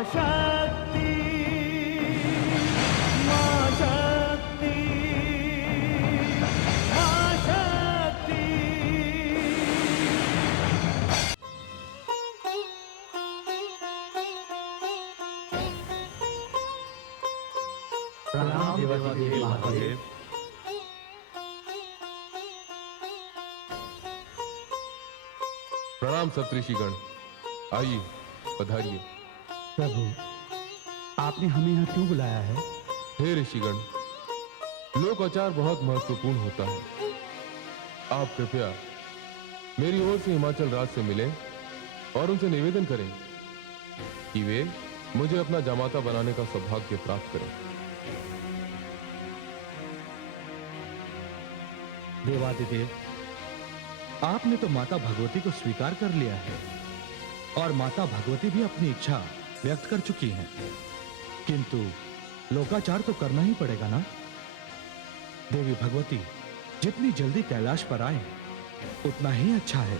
शक्ति, मां शक्ति, मां शक्ति। प्रणाम देवाधिदेव महादेव। प्रणाम सप्तऋषिगण, आइए पधारिए। प्रभु, आपने हमें यहाँ क्यों बुलाया है? हे ऋषिगण, लोकाचार बहुत महत्वपूर्ण होता है। आप कृपया मेरी ओर से हिमाचल राज से मिलें और उनसे निवेदन करें कि वे मुझे अपना जामाता बनाने का सौभाग्य प्राप्त करें। देवाधिदेव, आपने तो माता भगवती को स्वीकार कर लिया है और माता भगवती भी अपनी इच्छा व्यक्त कर चुकी हैं, किंतु लोकाचार तो करना ही पड़ेगा ना। देवी भगवती जितनी जल्दी कैलाश पर आए उतना ही अच्छा है।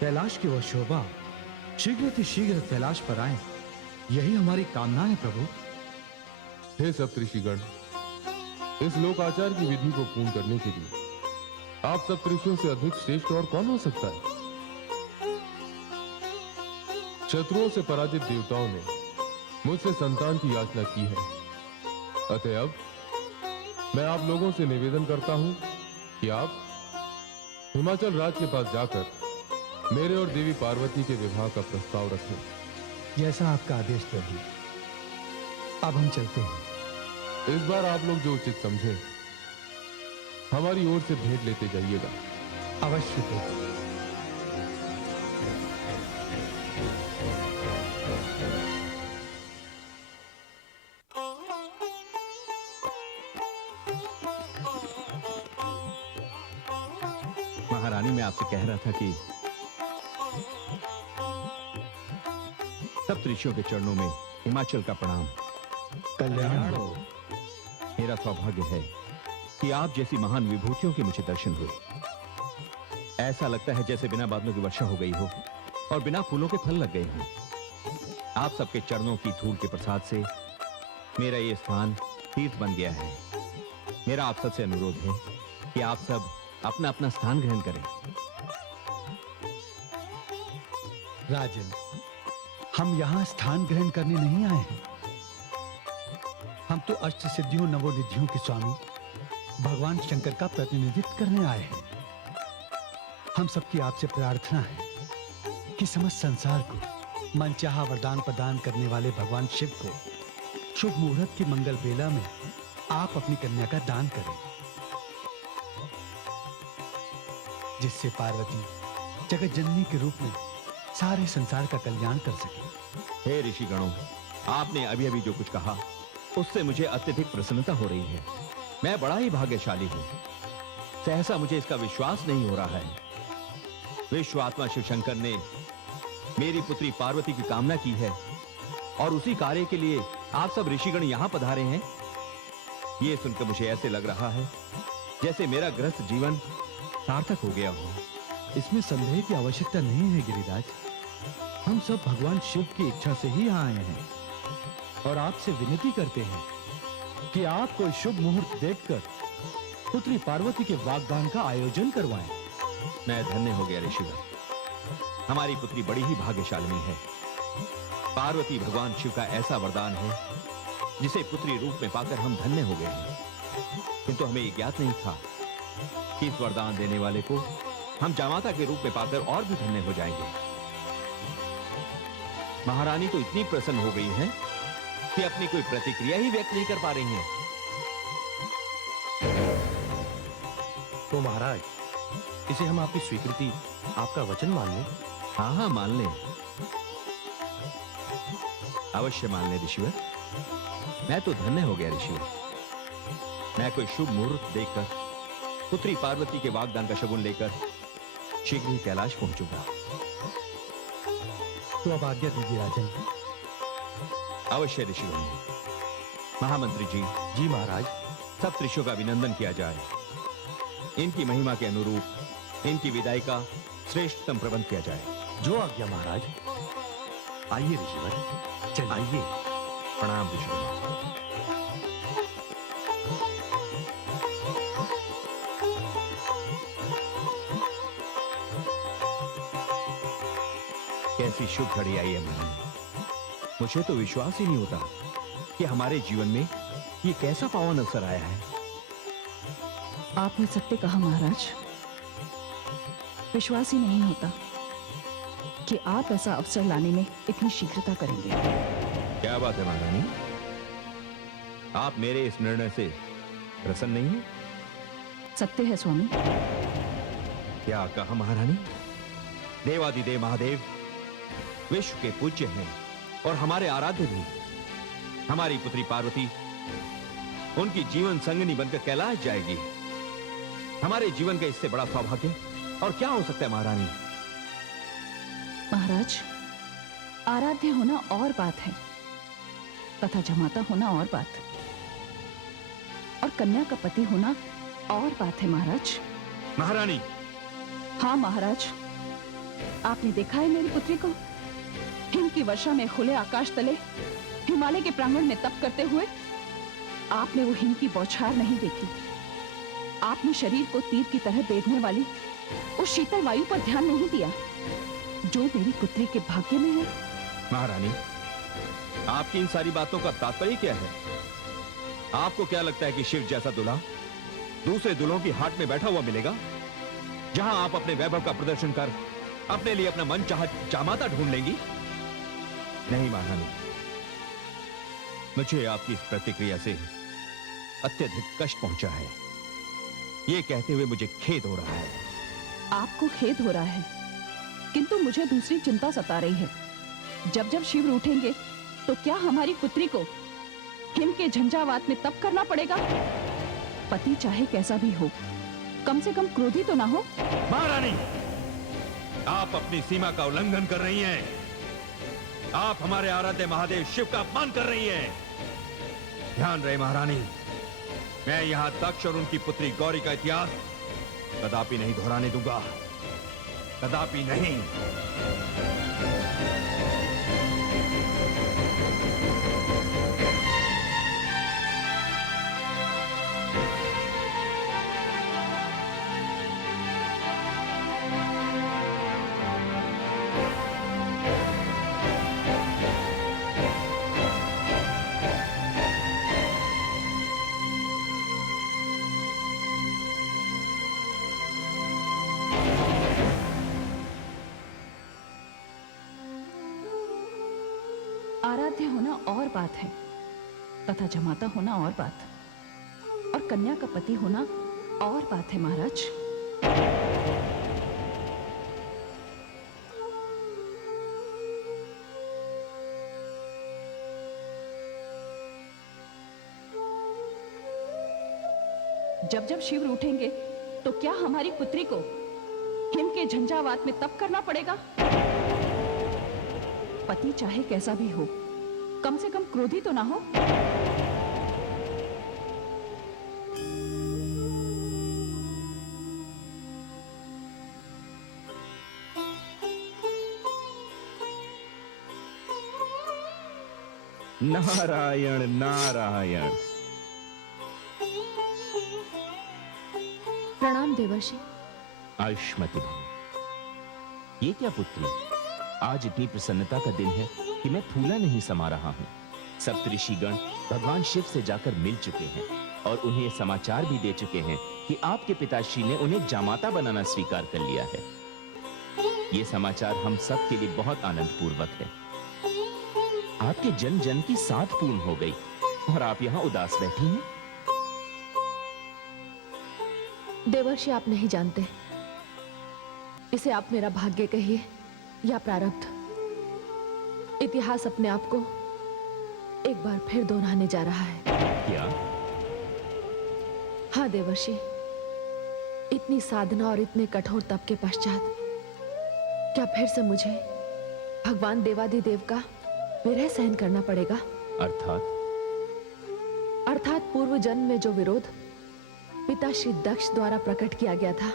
कैलाश की वह शोभा शीघ्र कैलाश पर आए, यही हमारी कामना है प्रभु। हे सप्तऋषिगण, इस लोकाचार की विधि को पूर्ण करने के लिए आप सप्तऋषियों से अधिक श्रेष्ठ और कौन हो सकता है? शत्रुओं से पराजित देवताओं ने मुझसे संतान की याचना की है, अतएव मैं आप लोगों से निवेदन करता हूं कि आप हिमाचल राज के पास जाकर मेरे और देवी पार्वती के विवाह का प्रस्ताव रखें। जैसा आपका आदेश प्रभु। अब हम चलते हैं। इस बार आप लोग जो उचित समझे हमारी ओर से भेंट लेते जाइएगा। अवश्य प्रभु। महारानी, मैं आपसे कह रहा था कि सप्तऋषियों के चरणों में हिमाचल का प्रणाम। कल्याण हो। मेरा सौभाग्य है कि आप जैसी महान विभूतियों के मुझे दर्शन हुए। ऐसा लगता है जैसे बिना बादलों की वर्षा हो गई हो और बिना फूलों के फल लग गए हों। आप सबके चरणों की धूल के प्रसाद से मेरा ये स्थान तीर्थ बन गया है। मेरा आप सबसे अनुरोध है कि आप सब अपना अपना स्थान ग्रहण करें। राजन, हम यहाँ स्थान ग्रहण करने नहीं आए हैं। हम तो अष्ट सिद्धियों नवोनिधियों के स्वामी भगवान शंकर का प्रतिनिधित्व करने आए हैं। हम सबकी आपसे प्रार्थना है कि समस्त संसार को मनचाहा वरदान प्रदान करने वाले भगवान शिव को शुभ मुहूर्त की मंगल बेला में आप अपनी कन्या का दान करें, जिससे पार्वती जगत जननी के रूप में सारे संसार का कल्याण कर सके। हे ऋषिगणों, आपने अभी अभी जो कुछ कहा उससे मुझे अत्यधिक प्रसन्नता हो रही है। मैं बड़ा ही भाग्यशाली हूं। सहसा मुझे इसका विश्वास नहीं हो रहा है। विश्वात्मा शिव शंकर ने मेरी पुत्री पार्वती की कामना की है और उसी कार्य के लिए आप सब ऋषिगण यहां पधारे हैं। यह सुनकर मुझे ऐसे लग रहा है जैसे मेरा गृहस्थ जीवन सार्थक हो गया हो। इसमें संदेह की आवश्यकता नहीं है गिरिराज। हम सब भगवान शिव की इच्छा से ही यहाँ आए हैं और आपसे विनती करते हैं कि आप कोई शुभ मुहूर्त देखकर पुत्री पार्वती के वागदान का आयोजन करवाएं। मैं धन्य हो गया ऋषिगण। हमारी पुत्री बड़ी ही भाग्यशालिनी है। पार्वती भगवान शिव का ऐसा वरदान है जिसे पुत्री रूप में पाकर हम धन्य हो गए हैं। किंतु हमें यह ज्ञात नहीं था कि इस वरदान देने वाले को हम जामाता के रूप में पाकर और भी धन्य हो जाएंगे। महारानी तो इतनी प्रसन्न हो गई हैं कि अपनी कोई प्रतिक्रिया ही व्यक्त नहीं कर पा रही हैं। तो महाराज, इसे हम आपकी स्वीकृति, आपका वचन मान लें? हाँ हाँ, मान लें, अवश्य मान लें ऋषिवर। मैं तो धन्य हो गया ऋषिवर। मैं कोई शुभ मुहूर्त देखकर पुत्री पार्वती के वागदान का शगुन लेकर शीघ्र ही कैलाश पहुंचूंगा। तो अब आज्ञा दीजिए राजन। अवश्य ऋषिवर। महामंत्री जी। जी महाराज। सप्तऋषियों का अभिनंदन किया जाए। इनकी महिमा के अनुरूप इनकी विदाई का श्रेष्ठतम प्रबंध किया जाए। जो आज्ञा महाराज। आइए ऋषिवर, चल आइए। प्रणाम ऋषिवर। कैसी शुभ घड़ी आई है महारानी। मुझे तो विश्वास ही नहीं होता कि हमारे जीवन में ये कैसा पावन अवसर आया है। आपने सत्य कहा महाराज। विश्वास ही नहीं होता कि आप ऐसा अवसर लाने में इतनी शीघ्रता करेंगे। क्या बात है महारानी, आप मेरे इस निर्णय से प्रसन्न नहीं हैं? सत्य है स्वामी। क्या कहा महारानी? देवादिदेव महादेव विश्व के पूज्य हैं और हमारे आराध्य भी। हमारी पुत्री पार्वती उनकी जीवन संगनी बनकर कैलाश जाएगी। हमारे जीवन का इससे बड़ा सौभाग्य और क्या हो सकता है महारानी? महाराज, आराध्य होना और बात है तथा जमाता होना और बात, और कन्या का पति होना और बात है महाराज। महारानी, हाँ महाराज, आपने देखा है मेरी पुत्री को हिम की वर्षा में खुले आकाश तले हिमालय के प्रांगण में तप करते हुए? आपने वो हिम की बौछार नहीं देखी। आपने शरीर को तीर की तरह बेधने वाली उस शीतल वायु पर ध्यान नहीं दिया जो मेरी पुत्री के भाग्य में है। महारानी, आपकी इन सारी बातों का तात्पर्य क्या है? आपको क्या लगता है कि शिव जैसा दूल्हा दूसरे दूल्हों की हाट में बैठा हुआ मिलेगा, जहां आप अपने वैभव का प्रदर्शन कर अपने लिए अपना मन चाहा जामाता ढूंढ लेंगी? नहीं महारानी, मुझे आपकी इस प्रतिक्रिया से अत्यधिक कष्ट पहुंचा है। यह कहते हुए मुझे खेद हो रहा है। आपको खेद हो रहा है, किंतु मुझे दूसरी चिंता सता रही है। जब जब शिव रूठेंगे तो क्या हमारी पुत्री को हिम के झंझावात में तप करना पड़ेगा? पति चाहे कैसा भी हो, कम से कम क्रोधी तो ना हो। महारानी, आप अपनी सीमा का उल्लंघन कर रही हैं। आप हमारे आराध्य महादेव शिव का अपमान कर रही हैं। ध्यान रहे महारानी, मैं यहां दक्ष और उनकी पुत्री गौरी का इतिहास कदापि नहीं दोहराने दूंगा, कदापि नहीं। आराध्य होना और बात है तथा जमाता होना और बात, और कन्या का पति होना और बात है महाराज। जब जब शिव रूठेंगे तो क्या हमारी पुत्री को हिम के झंझावात में तप करना पड़ेगा? पति चाहे कैसा भी हो, कम से कम क्रोधी तो ना हो। नारायण नारायण। प्रणाम देवर्षि। आयुष्मती भव। ये क्या पुत्री, आज इतनी प्रसन्नता का दिन है कि मैं फूला नहीं समा रहा हूँ। सप्तऋषिगण भगवान शिव से जाकर मिल चुके हैं और उन्हें समाचार भी दे चुके हैं कि आपके पिताश्री ने उन्हें जामाता बनाना स्वीकार कर लिया है। ये समाचार हम सब के लिए बहुत आनंदपूर्वक है। आपके जन जन की साथ पूर्ण हो गई और आप यहाँ उदास बैठी हैं। देवर्षि, आप नहीं जानते, इसे आप मेरा भाग्य कहिए या प्रारब्ध, इतिहास अपने आप को एक बार फिर दोहराने जा रहा है। क्या? हाँ देवर्षि, इतनी साधना और इतने कठोर तप के पश्चात क्या फिर से मुझे भगवान देवादिदेव का विरह सहन करना पड़ेगा? अर्थात पूर्व जन्म में जो विरोध पिता श्री दक्ष द्वारा प्रकट किया गया था,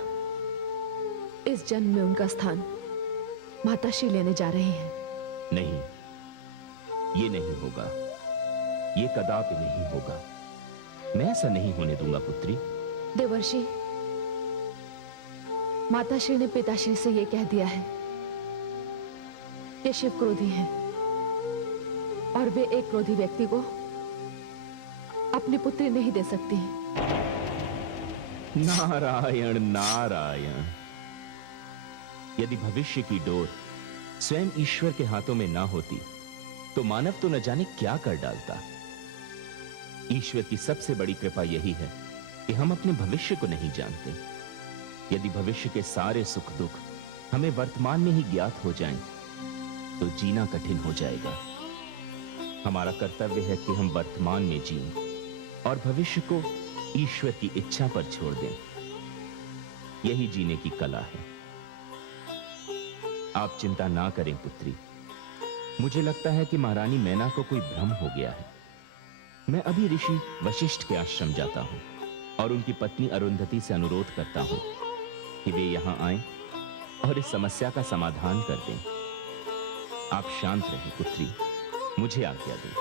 इस जन्म में उनका स्थान माता श्री लेने जा रहे हैं। नहीं, ये नहीं होगा, ये कदापि नहीं होगा। मैं ऐसा नहीं होने दूंगा पुत्री। देवर्षि, माताश्री ने पिताश्री से यह कह दिया है कि शिव क्रोधी हैं और वे एक क्रोधी व्यक्ति को अपनी पुत्री नहीं दे सकती। नारायण नारायण। यदि भविष्य की डोर स्वयं ईश्वर के हाथों में ना होती तो मानव तो न जाने क्या कर डालता। ईश्वर की सबसे बड़ी कृपा यही है कि हम अपने भविष्य को नहीं जानते। यदि भविष्य के सारे सुख दुख हमें वर्तमान में ही ज्ञात हो जाएं, तो जीना कठिन हो जाएगा। हमारा कर्तव्य है कि हम वर्तमान में जिएं और भविष्य को ईश्वर की इच्छा पर छोड़ दें। यही जीने की कला है। आप चिंता ना करें पुत्री। मुझे लगता है कि महारानी मैना को कोई भ्रम हो गया है। मैं अभी ऋषि वशिष्ठ के आश्रम जाता हूं और उनकी पत्नी अरुंधति से अनुरोध करता हूं कि वे यहां आएं और इस समस्या का समाधान कर दें। आप शांत रहें पुत्री, मुझे आज्ञा दें।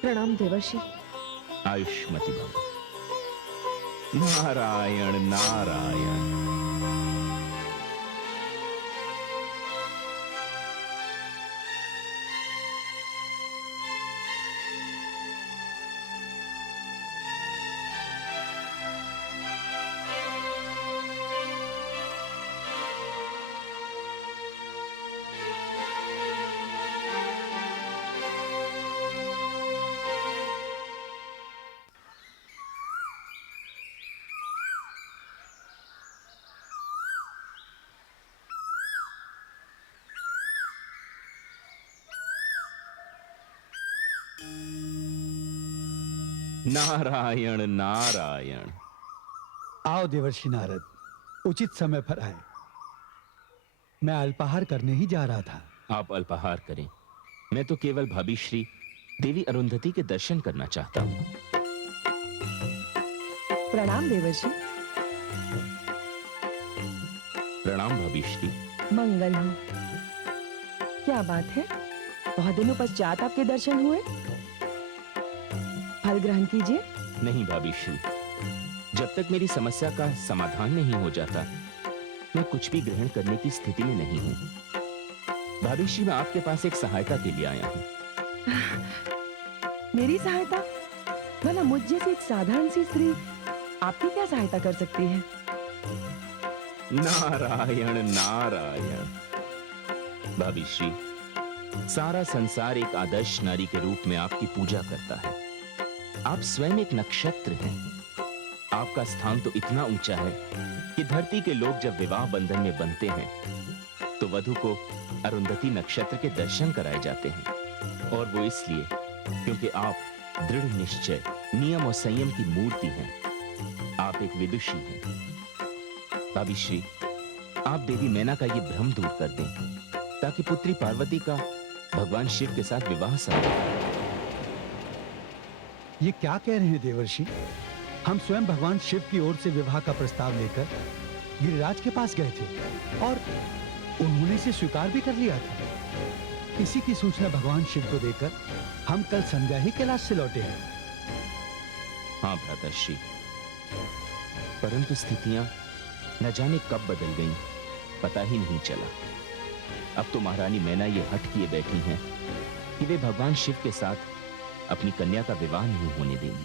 प्रणाम देवर्षि। आयुष्मति भव। नारायण नारायण। नारायण नारायण। आओ देवर्षि नारद, उचित समय पर आए। मैं अल्पाहार करने ही जा रहा था। आप अल्पाहार करें, मैं तो केवल भाभी श्री देवी अरुंधति के दर्शन करना चाहता हूं। प्रणाम देवर्षि। प्रणाम भाभी श्री। मंगल हो। क्या बात है, बहुत दिनों पश्चात आपके दर्शन हुए। फल ग्रहण कीजिए। नहीं भाभी श्री, जब तक मेरी समस्या का समाधान नहीं हो जाता मैं कुछ भी ग्रहण करने की स्थिति में नहीं हूं। भाभी श्री, मैं आपके पास एक सहायता के लिए आया हूं। मेरी सहायता? भला मुझ जैसी एक साधारण सी स्त्री आपकी क्या सहायता कर सकती है? नारायण नारायण। भाभी श्री, सारा संसार एक आदर्श नारी के रूप में आपकी पूजा करता है। आप स्वयं एक नक्षत्र हैं। आपका स्थान तो इतना ऊंचा है कि धरती के लोग जब विवाह बंधन में बंधते हैं तो वधु को अरुंधति नक्षत्र के दर्शन कराए जाते हैं। और वो इसलिए क्योंकि आप दृढ़ निश्चय, नियम और संयम की मूर्ति हैं। आप एक विदुषी हैं। भाभी श्री, आप देवी मैना का ये भ्रम दूर कर दें ताकि पुत्री पार्वती का भगवान शिव के साथ विवाह संभव। ये क्या कह रहे हैं देवर्षि? हम स्वयं भगवान शिव की ओर से विवाह का प्रस्ताव लेकर गिरिराज के पास गए थे और उन्होंने इसे स्वीकार भी कर लिया था। इसी की सूचना भगवान शिव को देकर हम कल संध्या ही कैलाश से लौटे हैं। हाँ भ्राताश्री, परंतु स्थितियां न जाने कब बदल गईं, पता ही नहीं चला। अब तो महारानी मैना ये हट किए बैठी हैं कि वे भगवान शिव के साथ अपनी कन्या का विवाह नहीं होने देंगी।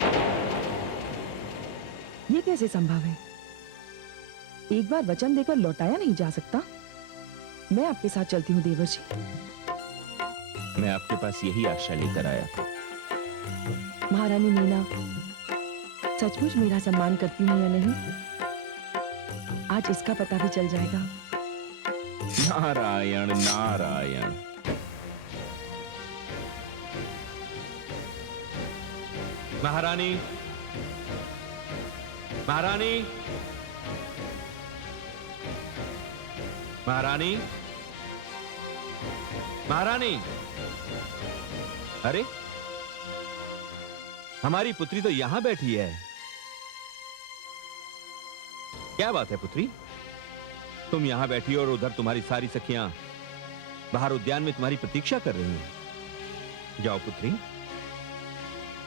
ये कैसे संभव है? एक बार वचन देकर लौटाया नहीं जा सकता। मैं आपके साथ चलती हूँ देवर्षि। मैं आपके पास यही आशा लेकर आया था। महारानी मीना सचमुच मेरा सम्मान करती हैं या नहीं, आज इसका पता भी चल जाएगा। नारायण नारायण। महारानी, महारानी, महारानी, महारानी। अरे, हमारी पुत्री तो यहां बैठी है। क्या बात है पुत्री? तुम यहां बैठी हो और उधर तुम्हारी सारी सखियां बाहर उद्यान में तुम्हारी प्रतीक्षा कर रही हैं। जाओ पुत्री।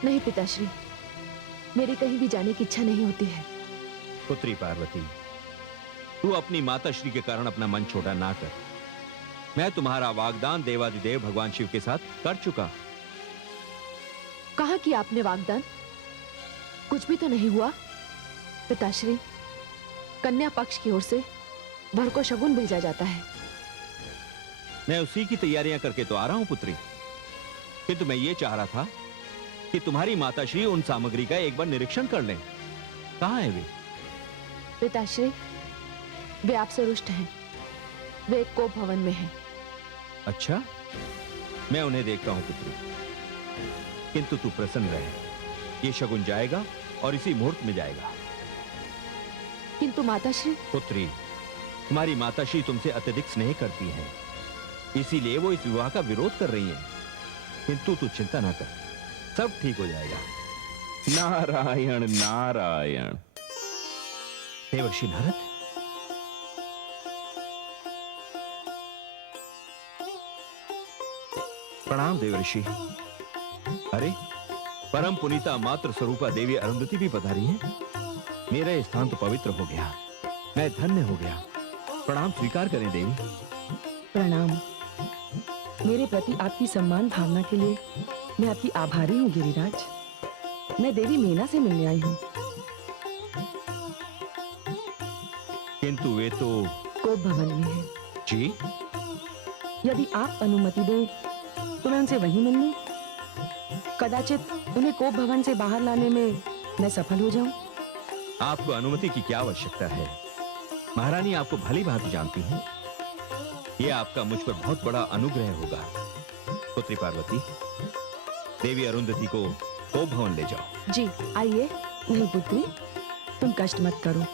नहीं पिताश्री, मेरी कहीं भी जाने की इच्छा नहीं होती है। पुत्री पार्वती, तू अपनी माताश्री के कारण अपना मन छोटा ना कर। मैं तुम्हारा वागदान देवादिदेव भगवान शिव के साथ कर चुका। कहा कि आपने वागदान? कुछ भी तो नहीं हुआ। पिताश्री, कन्या पक्ष की ओर से वर को शगुन भेजा जाता है। मैं उसी की तैयारियां करके तो आ रहा हूं पुत्री, किंतु मैं ये चाह रहा था कि तुम्हारी माताश्री उन सामग्री का एक बार निरीक्षण कर लें। कहां है वे? पिताश्री, वे आपसे रुष्ट हैं। वे एक कोप भवन में हैं। अच्छा, मैं उन्हें देखता हूं पुत्री, किंतु तू प्रसन्न रहे। ये शगुन जाएगा और इसी मुहूर्त में जाएगा। किंतु माताश्री। पुत्री, तुम्हारी माताश्री तुमसे अत्यधिक स्नेह करती हैं, इसीलिए वो इस विवाह का विरोध कर रही हैं। किंतु तू चिंता ना कर, सब ठीक हो जाएगा। नारायण नारायण। देवर्षि नारद, प्रणाम देवर्षि। अरे, परम पुनीता मात्र स्वरूपा देवी अरुंधति भी पधारी हैं। मेरा ये स्थान तो पवित्र हो गया, मैं धन्य हो गया। प्रणाम स्वीकार करें देवी। प्रणाम। मेरे प्रति आपकी सम्मान भावना के लिए मैं आपकी आभारी हूँ गिरिराज। मैं देवी मीना से मिलने आई हूँ। किंतु वे तो कोप भवन में है। जी, यदि आप अनुमति दें तो मैं उनसे वहीं मिल लूं। कदाचित उन्हें कोप भवन से बाहर लाने में मैं सफल हो जाऊं। आपको अनुमति की क्या आवश्यकता है? महारानी आपको भली भांति जानती हैं। यह आपका मुझ पर बहुत बड़ा अनुग्रह होगा। पुत्री पार्वती, देवी अरुंधति को कोप भवन ले जाओ। जी आइए। नहीं पुत्री, तुम कष्ट मत करो,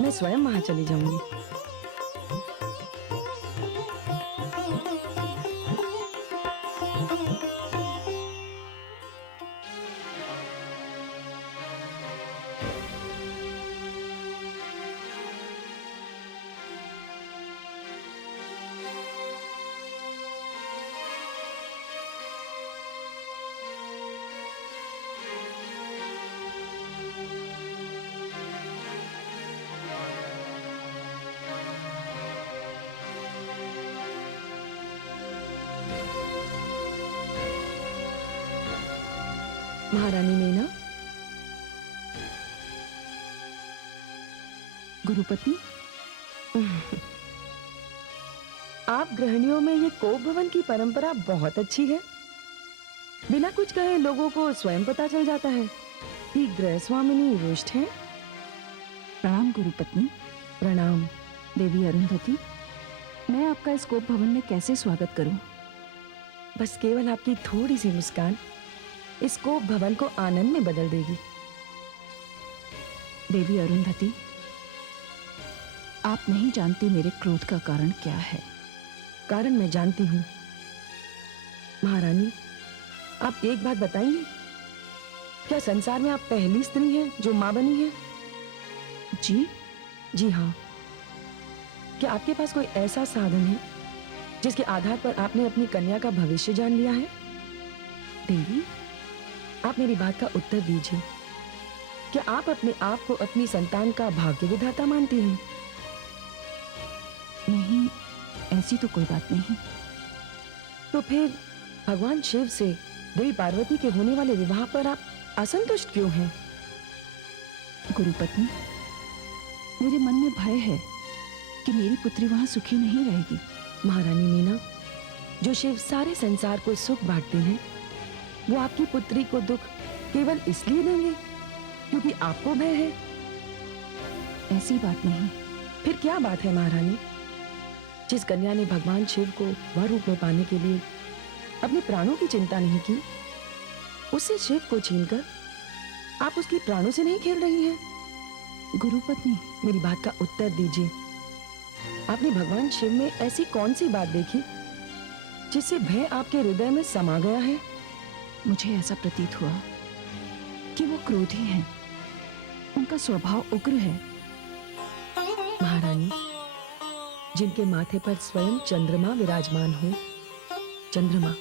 मैं स्वयं वहां चली जाऊंगी। महारानी मीना। गुरुपति, आप गृहिणियों में ये कोप भवन की परंपरा बहुत अच्छी है। बिना कुछ कहे लोगों को स्वयं पता चल जाता है कि गृह स्वामिनी रुष्ट हैं। प्रणाम गुरुपत्नी। प्रणाम। देवी अरुंधति, मैं आपका इस कोप भवन में कैसे स्वागत करूं? बस केवल आपकी थोड़ी सी मुस्कान इस कोप भवन को आनंद में बदल देगी। देवी अरुंधति, आप नहीं जानती मेरे क्रोध का कारण क्या है। कारण मैं जानती हूँ। महारानी, आप एक बात बताइए, क्या संसार में आप पहली स्त्री हैं जो मां बनी है? जी? जी हाँ। क्या आपके पास कोई ऐसा साधन है जिसके आधार पर आपने अपनी कन्या का भविष्य जान लिया है? देवी, आप मेरी बात का उत्तर दीजिए। क्या आप अपने आप को अपनी संतान का भाग्य विधाता मानती हैं? नहीं, ऐसी तो कोई बात नहीं। तो फिर भगवान शिव से देवी पार्वती के होने वाले विवाह पर आप असंतुष्ट क्यों हैं? गुरुपत्नी, मेरे मन में भय है कि मेरी पुत्री वहां सुखी नहीं रहेगी। महारानी मीना, जो शिव सारे संसार को सुख बांटते हैं, वो आपकी पुत्री को दुख केवल इसलिए देंगे क्योंकि आपको भय है? ऐसी बात नहीं। फिर क्या बात है महारानी? जिस कन्या ने भगवान शिव को वर रूप में पाने के लिए अपने प्राणों की चिंता नहीं की, उससे शिव को छीनकर आप उसकी प्राणों से नहीं खेल रही हैं? गुरुपत्नी, मेरी बात का उत्तर दीजिए। आपने भगवान शिव में ऐसी कौन सी बात देखी जिससे भय आपके हृदय में समा गया है? मुझे ऐसा प्रतीत हुआ कि वो क्रोधी हैं। उनका स्वभाव उग्र है। महारानी, जिनके माथे पर स्वयं चंद्रमा विराजमान हो, चंद्रमा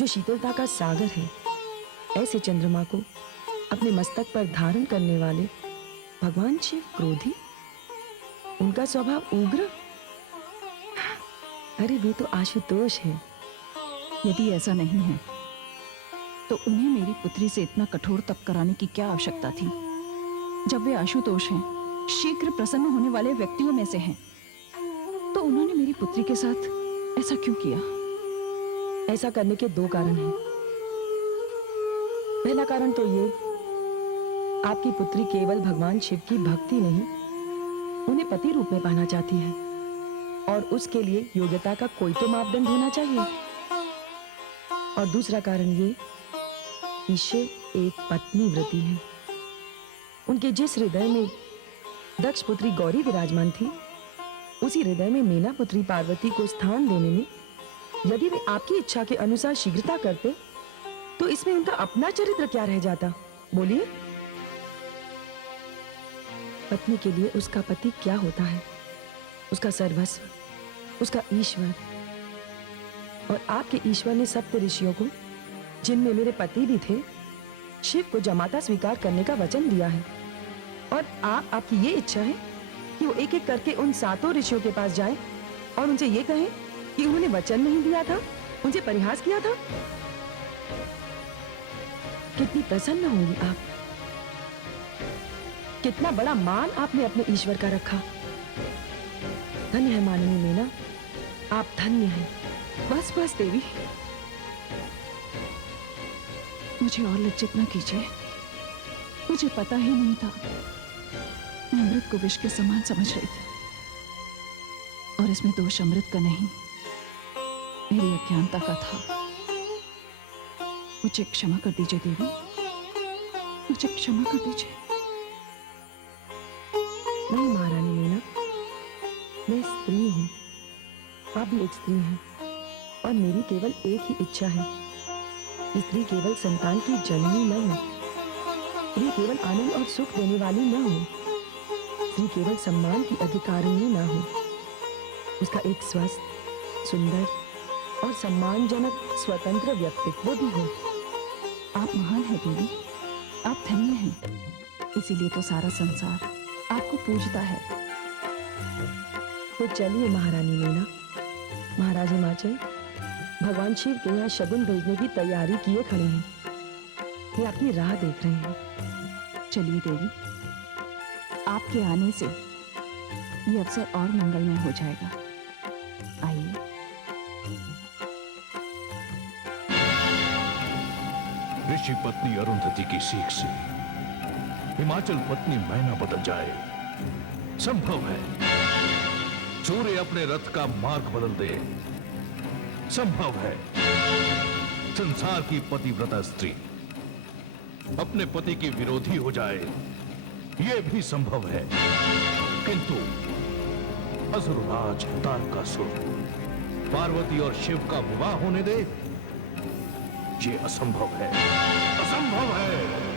जो शीतलता का सागर है, ऐसे चंद्रमा को अपने मस्तक पर धारण करने वाले भगवान शिव क्रोधी, उनका स्वभाव उग्र। अरे वे तो आशुतोष हैं। यदि ऐसा नहीं है तो उन्हें मेरी पुत्री से इतना कठोर तप कराने की क्या आवश्यकता थी? जब वे आशुतोष हैं, शीघ्र प्रसन्न होने वाले व्यक्तियों में से हैं, तो उन्होंने मेरी पुत्री के साथ ऐसा क्यों किया? ऐसा करने के दो कारण हैं। पहला कारण तो ये, आपकी पुत्री केवल भगवान शिव की भक्ति नहीं, उन्हें पति रूप में पाना चाहती है, और उसके लिए योग्यता का कोई तो मापदंड होना चाहिए। और दूसरा कारण ये कि शिव एक पत्नी व्रती है। उनके जिस हृदय में दक्ष पुत्री गौरी विराजमान थी, उसी हृदय में मेना पुत्री पार्वती को स्थान देने में यदि वे आपकी इच्छा के अनुसार शीघ्रता करते, तो इसमें उनका अपना चरित्र क्या रह जाता? बोलिए। पत्नी के लिए उसका पति क्या होता है? उसका सर्वस्व, उसका ईश्वर। और आपके ईश्वर ने सप्त ऋषियों को, जिनमें मेरे पति भी थे, शिव को जमाता स्वीकार करने का वचन दिया है। और आपकी ये इच्छा है कि वो एक एक करके उन सातों ऋषियों के पास जाएं और उनसे ये कहें कि उन्होंने वचन नहीं दिया था, उनसे परिहास किया था। कितनी प्रसन्न होंगी आप, कितना बड़ा मान आपने अपने ईश्वर का रखा। धन्य है माननी मीना, आप धन्य हैं। बस बस देवी, मुझे और लज्जित न कीजिए। मुझे पता ही नहीं था। मैं अमृत को विष के समान समझ रही थी, और इसमें दोष अमृत का नहीं, मेरी अज्ञानता का था। मुझे क्षमा कर दीजिए देवी, मुझे क्षमा कर दीजिए। नहीं महारानी मीना, मैं स्त्री हूं, आप भी एक स्त्री हैं, और मेरी केवल एक ही इच्छा है। स्त्री केवल संतान की जननी न हो, स्त्री केवल आनंद और सुख देने वाली न हो, स्त्री केवल सम्मान की अधिकारिणी न हो, उसका एक स्वस्थ, सुंदर और सम्मानजनक स्वतंत्र व्यक्तित्व भी हो। आप महान हैं देवी, आप धन्य हैं, इसीलिए तो सारा संसार आपको पूजता है। तो चलिए महारानी मीना, महाराज हिमाचल भगवान शिव के यहाँ शगुन भेजने की तैयारी किए खड़े हैं। ये आपकी राह देख रहे हैं। चलिए देवी, आपके आने से ये अवसर और मंगलमय हो जाएगा। आइए। ऋषि पत्नी अरुंधति की सीख से हिमाचल पत्नी मैना बदल जाए, संभव है। सूर्य अपने रथ का मार्ग बदल दे, संभव है। संसार की पतिव्रता स्त्री अपने पति की विरोधी हो जाए, यह भी संभव है। किंतु असुरराज तारकासुर पार्वती और शिव का विवाह होने दे, ये असंभव है, असंभव है।